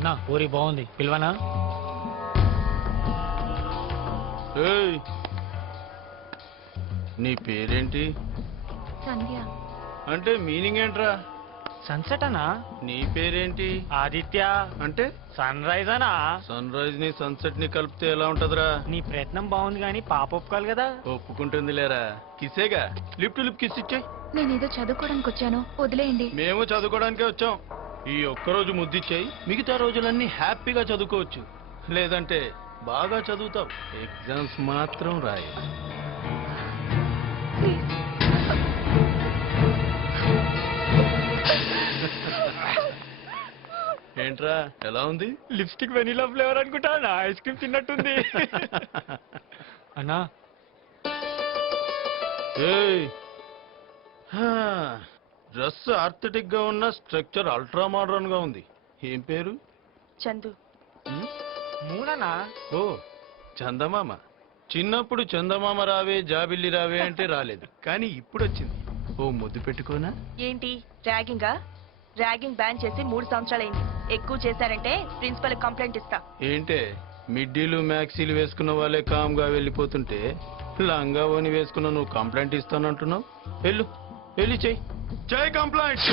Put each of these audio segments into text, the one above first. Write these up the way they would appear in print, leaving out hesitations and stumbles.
అన్నా పూరి బాగుంది పిల్వనా? నీ పేరేంటి? సంధ్య. అంటే మీనింగ్ ఏంట్రా? సన్సెట్ అన్నా. నీ పేరేంటి? ఆదిత్య. అంటే సన్ రైజ్ అనా? సన్ రైజ్ ని సన్సెట్ ని కలిపితే ఎలా ఉంటదిరా? నీ ప్రయత్నం బాగుంది కానీ పాప ఒప్పుకోవాలి కదా. ఒప్పుకుంటుంది లేరా, కిసేగా. లిప్ టు లిప్ కిస్ ఇచ్చే. నేనేదో చదువుకోవడానికి వచ్చాను, వదిలేయండి. మేము చదువుకోవడానికే వచ్చాం. ఈ ఒక్కరోజు ముద్దిచ్చాయి, మిగతా రోజులన్నీ హ్యాపీగా చదువుకోవచ్చు. లేదంటే బాగా చదువుతావు, ఎగ్జామ్స్ మాత్రం రాయి. ఏంట్రా ఎలా ఉంది? లిప్స్టిక్ వెనిలా ఫ్లేవర్ అనుకుంటా, నా ఐస్ క్రీమ్ తిన్నట్టుంది. అన్నా డ్రెస్ ఆర్థెటిక్ గా ఉన్న, స్ట్రక్చర్ అల్ట్రా మోడర్న్ గా ఉంది. ఏం పేరు? చందు. మూనన్నా. ఓ చందమామ. చిన్నప్పుడు చందమామ రావే జాబిల్లి రావే అంటే రాలేదు, కానీ ఇప్పుడు వచ్చింది. ఓ ముద్దు పెట్టుకోనా? ఏంటి ర్యాగింగా? ర్యాగింగ్ బ్యాన్ చేసి 3 సంవత్సరాలైంది. ఎక్కువ చేశారంటే ప్రిన్సిపల్ కంప్లైంట్ ఇస్తా. ఏంటే మిడ్డీలు మ్యాక్సీలు వేసుకున్న వాళ్ళే కామ్ గా వెళ్ళిపోతుంటే లంగా ఓని వేసుకున్న నువ్వు కంప్లైంట్ ఇస్తానంటున్నావు. వెళ్ళు, వెళ్ళి చెయ్యి కంప్లైంట్.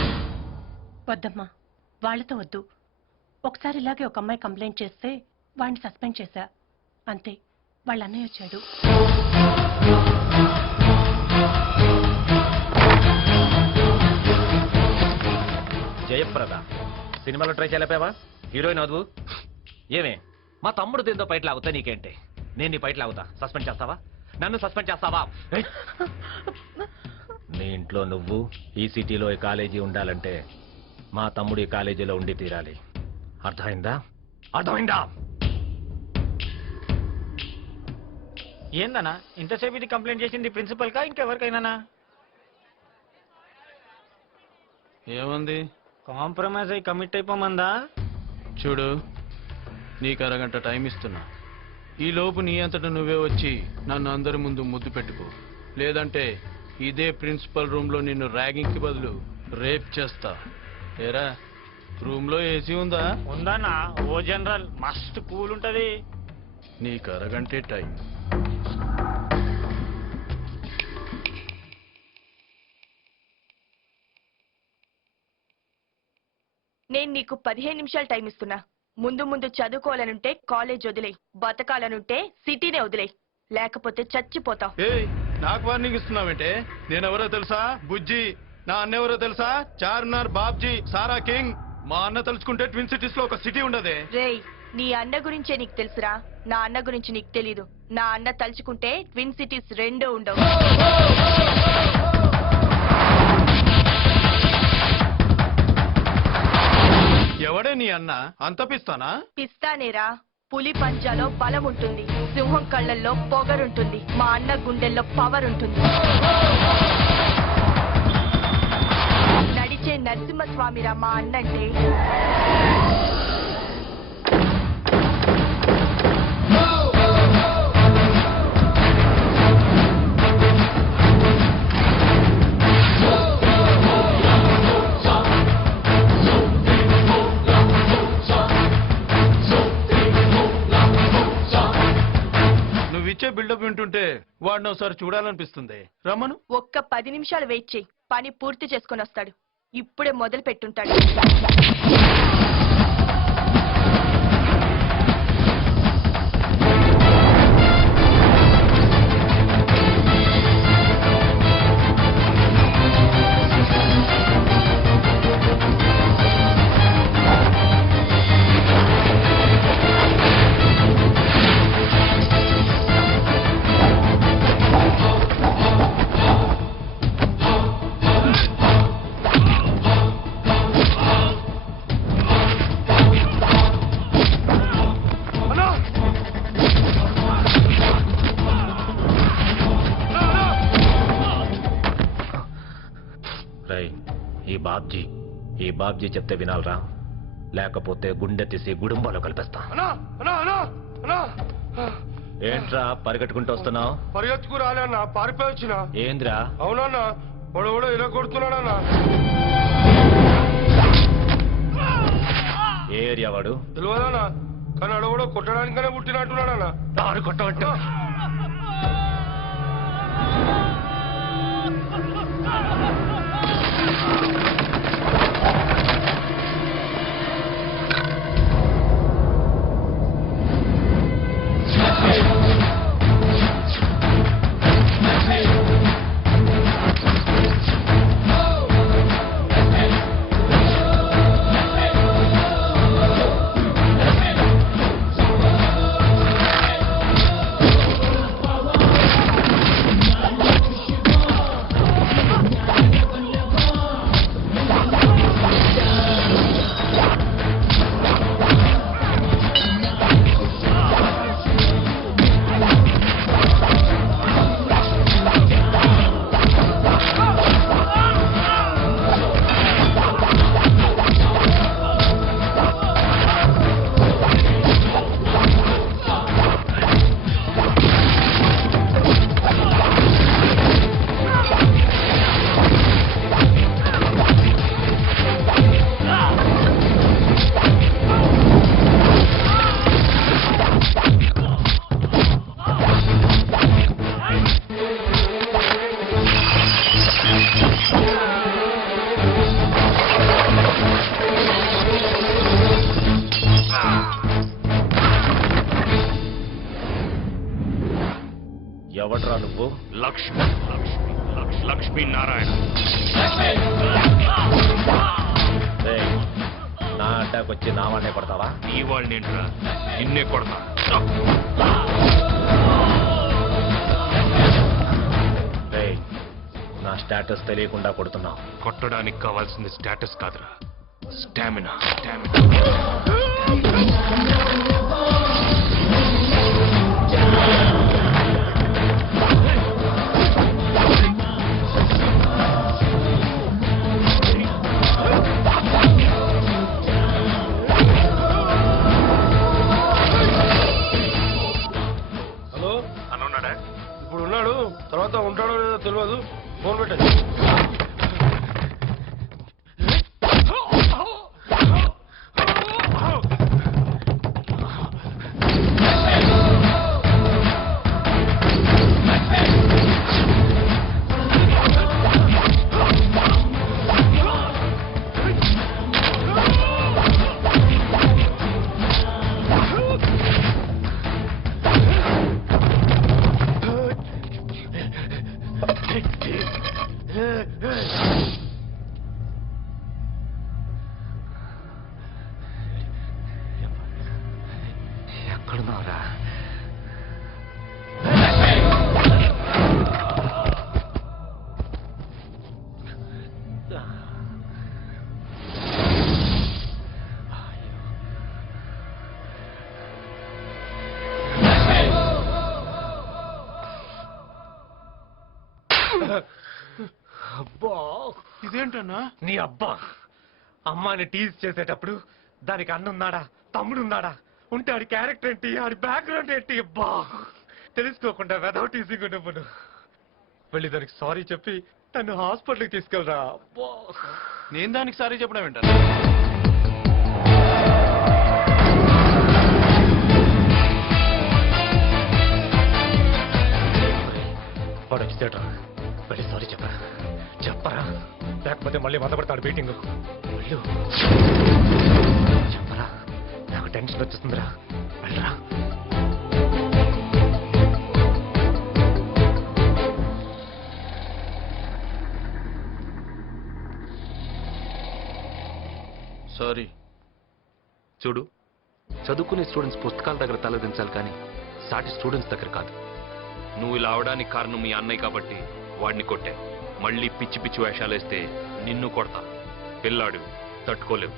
వద్దమ్మా, వాళ్ళతో వద్దు. ఒకసారి ఇలాగే ఒక అమ్మాయి కంప్లైంట్ చేస్తే వాడిని సస్పెండ్ చేశా, అంతే. వాళ్ళ అన్నయ్య వచ్చాడు. జయప్రద సినిమాలో ట్రై చేయలేపావా? హీరోయిన్ వద్దు. ఏమే మా తమ్ముడు దీంతో బయట లాగుతా, నీకేంటి? నేను నీ బయట లాగుతా, సస్పెండ్ చేస్తావా? నన్ను సస్పెండ్ చేస్తావా? నీ ఇంట్లో నువ్వు ఈ సిటీలో ఈ కాలేజీ ఉండాలంటే మా తమ్ముడు ఈ కాలేజీలో ఉండి తీరాలి. అర్థమైందా? అర్థమైందా? ఏందన్నా ఇంతసేపు ఇది కంప్లైంట్ చేసింది ప్రిన్సిపల్ కా ఇంకెవరికైనా? ఏముంది? కాంప్రమైజ్ అయి కమిట్ అయిపోమందా? చూడు, నీకు అరగంట టైం ఇస్తున్నా. ఈ లోపు నీ అంతటా నువ్వే వచ్చి నన్ను అందరి ముందు ముద్దు పెట్టుకో. లేదంటే ఇదే ప్రిన్సిపల్ రూమ్ లో నిన్ను ర్యాగింగ్ కి బదులు రేప్ చేస్తా. ఏరా, రూమ్ లో ఏసీ ఉందా? ఉందన్నా, ఓ జనరల్ మస్తు కూల్ ఉంటది. నీకు అరగంటే టైం. నేను నీకు 15 నిమిషాలు టైం ఇస్తున్నా. ముందు ముందు చదువుకోవాలనుంటే కాలేజ్ వదిలే, బతకాలనుంటే సిటీనే వదిలే, లేకపోతే చచ్చిపోతావు. నాకు వార్నింగ్ ఇస్తున్నావేంటే? నేనెవరో తెలుసా? బుజ్జి. నా అన్న ఎవరో తెలుసా? చార్మినార్ బాబ్జీ, సారా కింగ్. మా అన్న తలుచుకుంటే ట్విన్ సిటీస్ లో ఒక సిటీ ఉండదే. రేయ్, నీ అన్న గురించే నీకు తెలుసురా, నా అన్న గురించి నీకు తెలీదు. నా అన్న తలుచుకుంటే ట్విన్ సిటీస్ 2 ఉండవు. ఎవడే నీ అన్న? అంత పిస్తానా? పిస్తానేరా. పులి పంజాలో బలం ఉంటుంది, సింహం కళ్ళల్లో పొగరుంటుంది, మా అన్న గుండెల్లో పవర్ ఉంటుంది. నడిచే నరసింహస్వామిరా మా అన్నంటే. ఇచ్చే బిల్డప్ వింటుంటే వాడిని ఒకసారి చూడాలనిపిస్తుంది. రమ్మను. ఒక్క 10 నిమిషాలు వెయిట్ చేయి, పని పూర్తి చేసుకొని వస్తాడు. ఇప్పుడే మొదలు పెట్టుంటాడు. ఈ బాబ్జీ చెప్తే వినాలరా, లేకపోతే గుండె తీసి గుడుంబాలో కలిపేస్తా. ఏంట్రా పరిగెట్టుకుంటూ వస్తున్నావు? పరిగెత్తుకు రాలేనా, పారిపోయి వచ్చిన. ఏంద్రా? అవునన్నా, వాడు కూడా ఇలా కొడుతున్నాడన్నా. ఏ ఏరియా ఎవడయ్యా వాడు? తెలియదానా కానీ అడవడో కొట్టడానికనే పుట్టినట్టున్నాడన్నా. దారు కొట్టమంటే ఎవడ్రా నువ్వు? లక్ష్మి లక్ష్మి లక్ష్మీ నారాయణ. ఏయ్, నా అడ్డాకి వచ్చి నా వాడినే కొడతావా? ఈ వాళ్ళని ఏంట్రా నిన్నే కొడతా. ఏయ్, నా స్టేటస్ తెలియకుండా కొడుతున్నావు. కొట్టడానికి కావాల్సింది స్టేటస్ కాదురా, స్టామినా. హలో అనున్నాడా? ఇప్పుడు ఉన్నాడు, తర్వాత ఉంటాడో లేదో తెలియదు. ఫోన్ పెట్టండి. ఎక్కడున్నావురా? అబ్బా, ఇదేంటన్నా? నీ అబ్బా అమ్మాని టీజ్ చేసేటప్పుడు దానికి అన్నున్నాడా, తమ్ముడున్నాడా, ఉంటే ఆడి క్యారెక్టర్ ఏంటి, ఆడి బ్యాక్గ్రౌండ్ ఏంటి? అబ్బా, తెలుసుకోకుండా వెదౌట్ టీజింగ్ నువ్వు వెళ్ళి దానికి సారీ చెప్పి నన్ను హాస్పిటల్కి తీసుకెళ్ళరా. అబ్బా, నేను దానికి సారీ చెప్పడం ఏంటన్నా? వాడు వచ్చేటరా, వెళ్ళి సారీ చెప్పరా, లేకపోతే మళ్ళీ మొదలుపెడతాడు మీటింగ్. వెళ్ళు చెప్పరా, నాకు టెన్షన్ వచ్చేస్తుందిరా. వెళ్ళరా. సారీ. చూడు, చదువుకునే స్టూడెంట్స్ పుస్తకాల దగ్గర తలదించాలి కానీ సాటి స్టూడెంట్స్ దగ్గర కాదు. నువ్వు ఇలా అవడానికి కారణం మీ అన్నయ్య కాబట్టి వాడిని కొట్టే. మళ్ళీ పిచ్చి పిచ్చి వేషాలేస్తే నిన్ను కొడతా. పిల్లాడు తట్టుకోలేవు.